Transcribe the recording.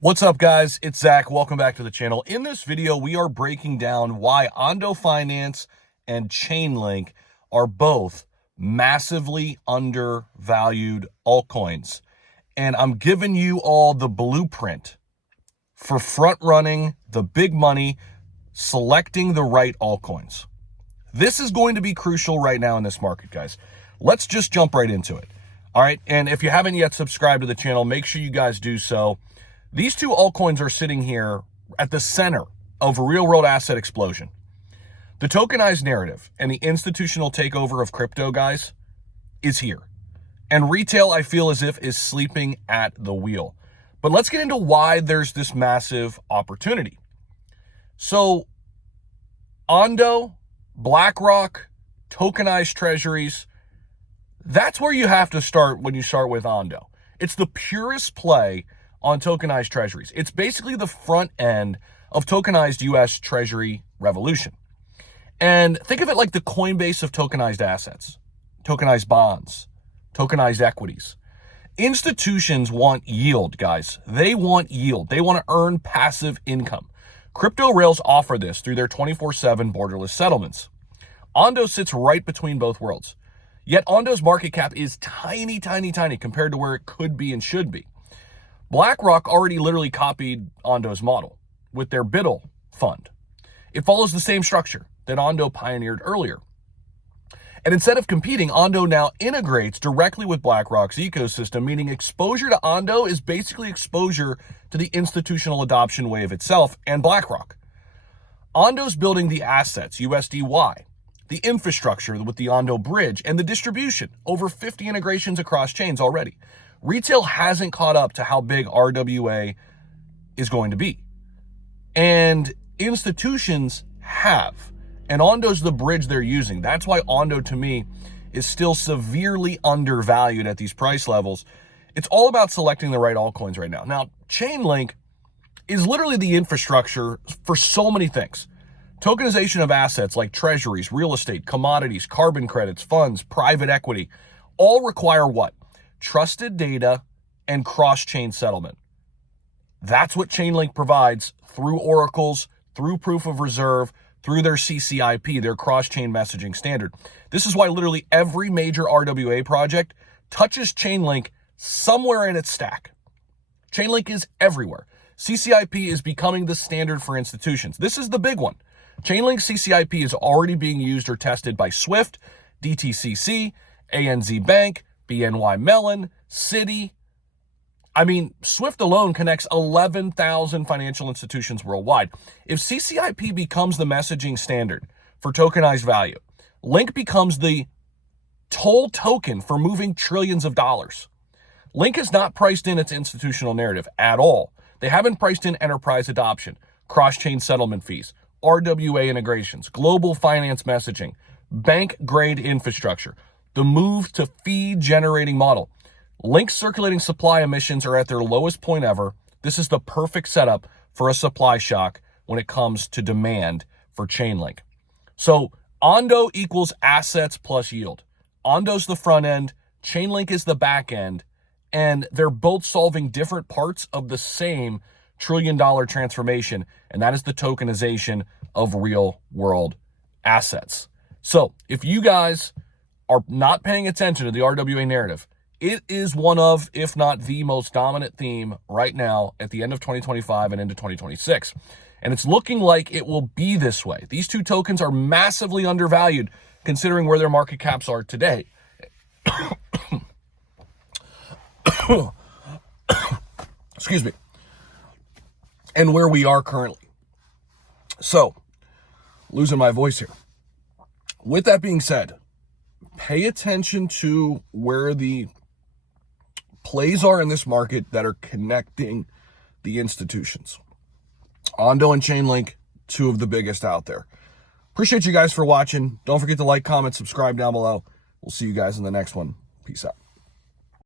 What's up, guys? It's Zach. Welcome back to the channel. In this video, we are breaking down why ONDO Finance and Chainlink are both massively undervalued altcoins. And I'm giving you all the blueprint for front running the big money, selecting the right altcoins. This is going to be crucial right now in this market, guys. Let's just jump right into it. All right. And if you haven't yet subscribed to the channel, make sure you guys do so. These two altcoins are sitting here at the center of a real-world asset explosion. The tokenized narrative and the institutional takeover of crypto, guys, is here. And retail, I feel as if, is sleeping at the wheel. But let's get into why there's this massive opportunity. So, ONDO, BlackRock, tokenized treasuries, that's where you have to start when you start with ONDO. It's the purest play on tokenized treasuries. It's basically the front end of tokenized US Treasury revolution. And think of it like the Coinbase of tokenized assets, tokenized bonds, tokenized equities. Institutions want yield, guys. They want yield. They want to earn passive income. Crypto rails offer this through their 24/7 borderless settlements. ONDO sits right between both worlds. Yet ONDO's market cap is tiny, tiny, tiny compared to where it could be and should be. BlackRock already literally copied ONDO's model with their BIDL fund. It follows the same structure that ONDO pioneered earlier. And instead of competing, ONDO now integrates directly with BlackRock's ecosystem, meaning exposure to ONDO is basically exposure to the institutional adoption wave itself and BlackRock. ONDO's building the assets, USDY, the infrastructure with the ONDO bridge, and the distribution, over 50 integrations across chains already. Retail hasn't caught up to how big RWA is going to be. And institutions have. And ONDO's the bridge they're using. That's why ONDO, to me, is still severely undervalued at these price levels. It's all about selecting the right altcoins right now. Now, Chainlink is literally the infrastructure for so many things. Tokenization of assets like treasuries, real estate, commodities, carbon credits, funds, private equity, all require what? Trusted data and cross-chain settlement. That's what Chainlink provides through oracles, through proof of reserve, through their CCIP, their cross-chain messaging standard. This is why literally every major RWA project touches Chainlink somewhere in its stack. Chainlink is everywhere. CCIP is becoming the standard for institutions. This is the big one. Chainlink CCIP is already being used or tested by Swift, DTCC, ANZ Bank, BNY Mellon, Citi. I mean, Swift alone connects 11,000 financial institutions worldwide. If CCIP becomes the messaging standard for tokenized value, Link becomes the toll token for moving trillions of dollars. Link has not priced in its institutional narrative at all. They haven't priced in enterprise adoption, cross-chain settlement fees, RWA integrations, global finance messaging, bank-grade infrastructure, the move to fee-generating model. Link's circulating supply emissions are at their lowest point ever. This is the perfect setup for a supply shock when it comes to demand for Chainlink. So ONDO equals assets plus yield. ONDO's the front end, Chainlink is the back end, and they're both solving different parts of the same trillion-dollar transformation, and that is the tokenization of real-world assets. So if you guys are not paying attention to the RWA narrative, it is one of, if not the most dominant theme right now at the end of 2025 and into 2026. And it's looking like it will be this way. These two tokens are massively undervalued considering where their market caps are today. Excuse me. And where we are currently. So, losing my voice here. With that being said, pay attention to where the plays are in this market that are connecting the institutions. ONDO and Chainlink, two of the biggest out there. Appreciate you guys for watching. Don't forget to like, comment, subscribe down below. We'll see you guys in the next one. Peace out.